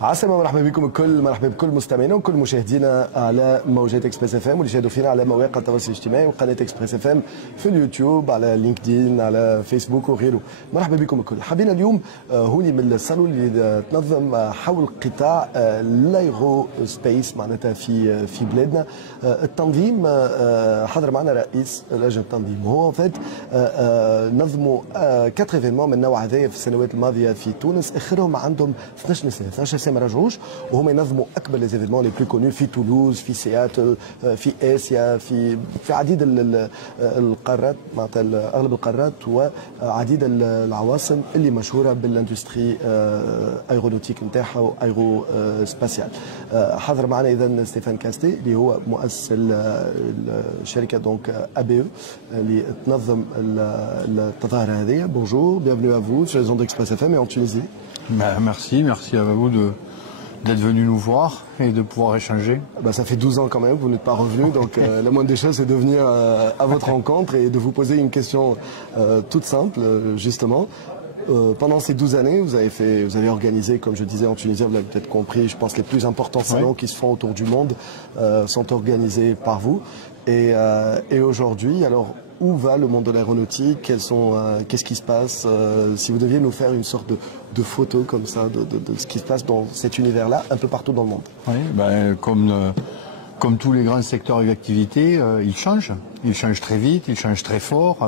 عسلامة مرحبا بكم الكل، مرحبا بكل مستمعينا وكل مشاهدينا على موجات اكسبريس اف ام واللي يشاهدوا فينا على مواقع التواصل الاجتماعي وقناه اكسبريس اف ام في اليوتيوب على لينكدين على فيسبوك وغيره. مرحبا بكم الكل. حبينا اليوم هوني من الصالون اللي تنظم حول قطاع الايرو سبيس معناتها في بلادنا. التنظيم حضر معنا رئيس لجنه التنظيم، هو فات نظموا 4 ايفينمون من النوع هذايا في السنوات الماضيه في تونس، اخرهم عندهم 12 سنه 12 سنه ما رجعوش، وهم ينظموا اكبر ليزيفينمون لي بلو كونو في تولوز في سياتل في اسيا في عديد القارات معناتها اغلب القارات وعديد العواصم اللي مشهوره بالاندستري ايرونوتيك نتاعها وايرو سباسيال. حضر معنا اذا ستيفان كاستي اللي هو مؤسس الشركه دونك ابي اللي تنظم التظاهره هذه. بونجور، bienvenue à vous sur les ondes d'Express FM et en Tunisie. Merci à vous d'être venu nous voir et de pouvoir échanger. Ça fait 12 ans quand même, vous n'êtes pas revenu, donc la moindre des choses c'est de venir à votre rencontre et de vous poser une question toute simple justement. Pendant ces 12 années, vous avez organisé, comme je disais en Tunisie, vous l'avez peut-être compris, je pense que les plus importants salons qui se font autour du monde sont organisés par vous. Et aujourd'hui, alors où va le monde de l'aéronautique? Qu'est-ce qui se passe? Si vous deviez nous faire une sorte de photo comme ça de ce qui se passe dans cet univers-là, un peu partout dans le monde. Oui, comme tous les grands secteurs d'activité, il change très vite, il change très fort.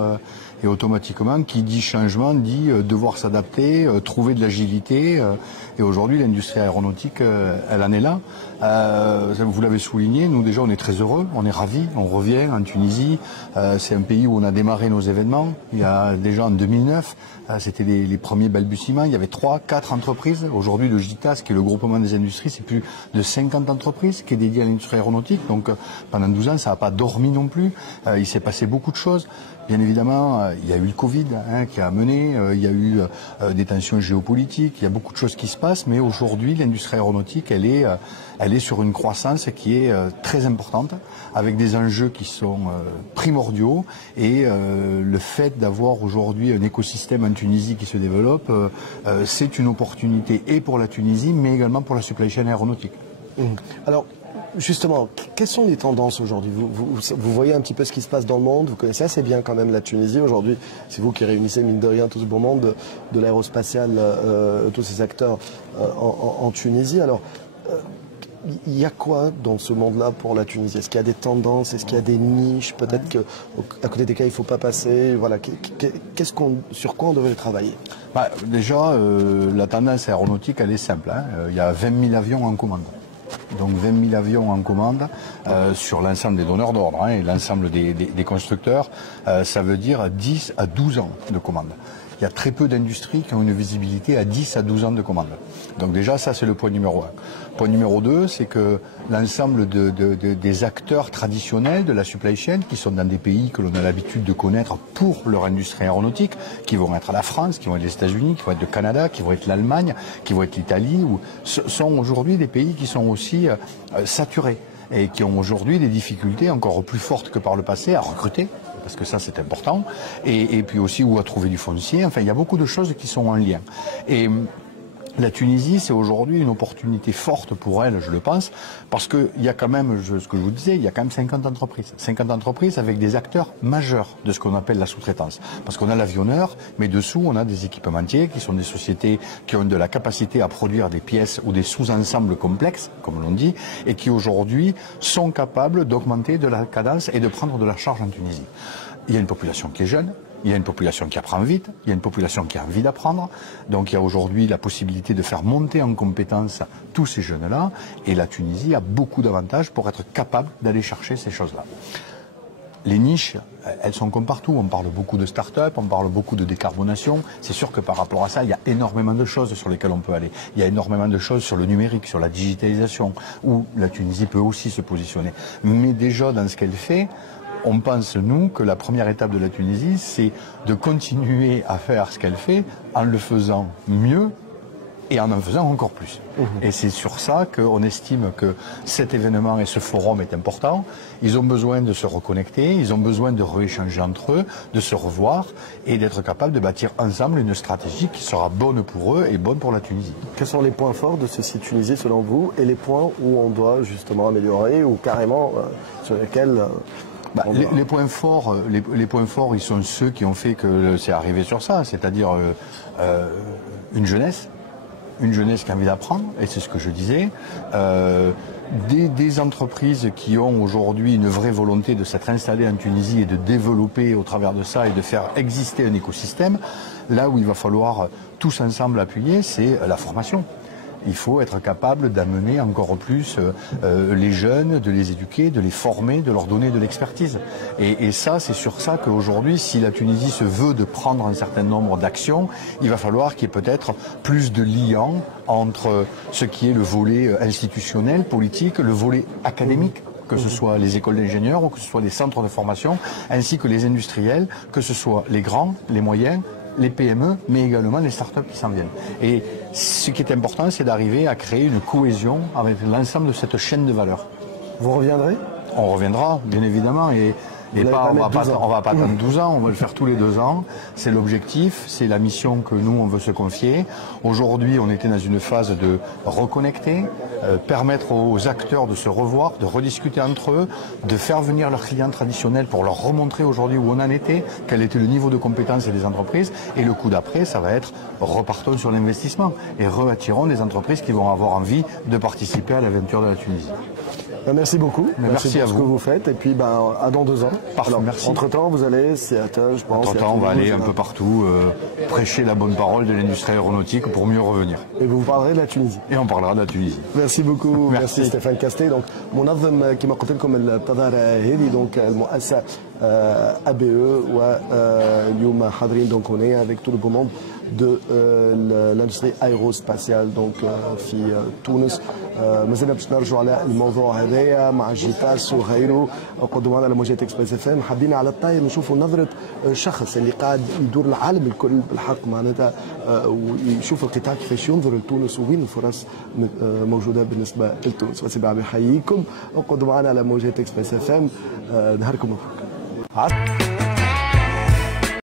Et automatiquement, qui dit changement dit devoir s'adapter, trouver de l'agilité. Et aujourd'hui, l'industrie aéronautique, elle en est là. Vous l'avez souligné, nous déjà on est très heureux, on est ravis, on revient en Tunisie. C'est un pays où on a démarré nos événements. Il y a déjà en 2009, c'était les premiers balbutiements. Il y avait 3-4 entreprises. Aujourd'hui, le GITAS, qui est le groupement des industries, c'est plus de 50 entreprises qui est dédié à l'industrie aéronautique. Donc pendant 12 ans, ça n'a pas dormi non plus. Il s'est passé beaucoup de choses. Bien évidemment, il y a eu le Covid qui a amené, il y a eu des tensions géopolitiques, il y a beaucoup de choses qui se passent, mais aujourd'hui, l'industrie aéronautique, elle est sur une croissance qui est très importante, avec des enjeux qui sont primordiaux, et le fait d'avoir aujourd'hui un écosystème en Tunisie qui se développe, c'est une opportunité et pour la Tunisie, mais également pour la supply chain aéronautique. Alors, justement, quelles sont les tendances aujourd'hui? Vous voyez un petit peu ce qui se passe dans le monde, vous connaissez assez bien quand même la Tunisie. Aujourd'hui, c'est vous qui réunissez mine de rien tout ce beau monde de l'aérospatial, tous ces acteurs en Tunisie. Alors, il y a quoi dans ce monde-là pour la Tunisie? Est-ce qu'il y a des tendances? Est-ce qu'il y a des niches? Peut-être qu'à côté desquelles il ne faut pas passer. Voilà. Sur quoi on devrait travailler? Déjà, la tendance aéronautique, elle est simple. Il y a 20 000 avions en commande. Donc 20 000 avions en commande sur l'ensemble des donneurs d'ordre et l'ensemble des constructeurs. Ça veut dire 10 à 12 ans de commande. Il y a très peu d'industries qui ont une visibilité à 10 à 12 ans de commande. Donc déjà, ça c'est le point numéro 1. Point numéro 2, c'est que l'ensemble des acteurs traditionnels de la supply chain, qui sont dans des pays que l'on a l'habitude de connaître pour leur industrie aéronautique, qui vont être la France, qui vont être les États-Unis, qui vont être le Canada, qui vont être l'Allemagne, qui vont être l'Italie, sont aujourd'hui des pays qui sont aussi saturés et qui ont aujourd'hui des difficultés encore plus fortes que par le passé à recruter, parce que ça c'est important, et puis aussi où à trouver du foncier. Enfin, il y a beaucoup de choses qui sont en lien. Et la Tunisie, c'est aujourd'hui une opportunité forte pour elle, je le pense, parce qu'il y a quand même, ce que je vous disais, il y a quand même 50 entreprises. 50 entreprises avec des acteurs majeurs de ce qu'on appelle la sous-traitance. Parce qu'on a l'avionneur, mais dessous, on a des équipementiers qui sont des sociétés qui ont de la capacité à produire des pièces ou des sous-ensembles complexes, comme l'on dit, et qui aujourd'hui sont capables d'augmenter de la cadence et de prendre de la charge en Tunisie. Il y a une population qui est jeune. Il y a une population qui apprend vite, il y a une population qui a envie d'apprendre. Donc il y a aujourd'hui la possibilité de faire monter en compétence tous ces jeunes-là. Et la Tunisie a beaucoup d'avantages pour être capable d'aller chercher ces choses-là. Les niches, elles sont comme partout. On parle beaucoup de start-up, on parle beaucoup de décarbonation. C'est sûr que par rapport à ça, il y a énormément de choses sur lesquelles on peut aller. Il y a énormément de choses sur le numérique, sur la digitalisation, où la Tunisie peut aussi se positionner. Mais déjà, dans ce qu'elle fait, on pense, nous, que la première étape de la Tunisie, c'est de continuer à faire ce qu'elle fait en le faisant mieux et en faisant encore plus. Et c'est sur ça qu'on estime que cet événement et ce forum est important. Ils ont besoin de se reconnecter, ils ont besoin de rééchanger entre eux, de se revoir et d'être capables de bâtir ensemble une stratégie qui sera bonne pour eux et bonne pour la Tunisie. Quels sont les points forts de ce site Tunisie selon vous et les points où on doit justement améliorer ou carrément sur lesquels... Les points forts, ils sont ceux qui ont fait que c'est arrivé sur ça, c'est-à-dire une jeunesse qui a envie d'apprendre, et c'est ce que je disais, des entreprises qui ont aujourd'hui une vraie volonté de s'être installées en Tunisie et de développer au travers de ça et de faire exister un écosystème. Là où il va falloir tous ensemble appuyer, c'est la formation. Il faut être capable d'amener encore plus les jeunes, de les éduquer, de les former, de leur donner de l'expertise. Et ça, c'est sur ça qu'aujourd'hui, si la Tunisie se veut de prendre un certain nombre d'actions, il va falloir qu'il y ait peut-être plus de liens entre ce qui est le volet institutionnel, politique, le volet académique, que ce soit les écoles d'ingénieurs ou que ce soit les centres de formation, ainsi que les industriels, que ce soit les grands, les moyens, les PME, mais également les startups qui s'en viennent. Et ce qui est important, c'est d'arriver à créer une cohésion avec l'ensemble de cette chaîne de valeur. Vous reviendrez? On reviendra, bien évidemment, et pas, on va pas attendre 12 ans, on va le faire tous les 2 ans. C'est l'objectif, c'est la mission que nous, on veut se confier. Aujourd'hui, on était dans une phase de reconnecter, permettre aux acteurs de se revoir, de rediscuter entre eux, de faire venir leurs clients traditionnels pour leur remontrer aujourd'hui où on en était, quel était le niveau de compétence des entreprises. Et le coup d'après, ça va être repartons sur l'investissement et reattirons des entreprises qui vont avoir envie de participer à l'aventure de la Tunisie. Merci beaucoup. Merci pour ce que vous faites. Et puis, à dans 2 ans. Parfait, merci. Entre-temps, vous allez, Seattle, je pense. Entre-temps, on va aller un peu partout, prêcher la bonne parole de l'industrie aéronautique pour mieux revenir. Et vous parlerez de la Tunisie. Et on parlera de la Tunisie. Merci beaucoup. Merci Stéphane Castet. Donc, منظم كما قلت لكم التظاهرة هذه دونك المؤسسة ABE واليوم حاضرين دونك هنا avec tout le beau monde de l'industrie aérospatiale donc في تونس. مازلنا باش نرجعوا على الموضوع هذايا مع جيتاس وغيره قدموا على موجات اكسبريس اف ام. حابين على الطاير نشوفوا نظره شخص اللي قاعد يدور العالم الكل بالحق معناتها ويشوف القطاع كيفاش ينظر لتونس وين الفرص موجوده بالنسبه لتونس. وسي بعد يحييكم وقدموا معنا على موجات اكسبريس اف ام. نهاركم مبروك.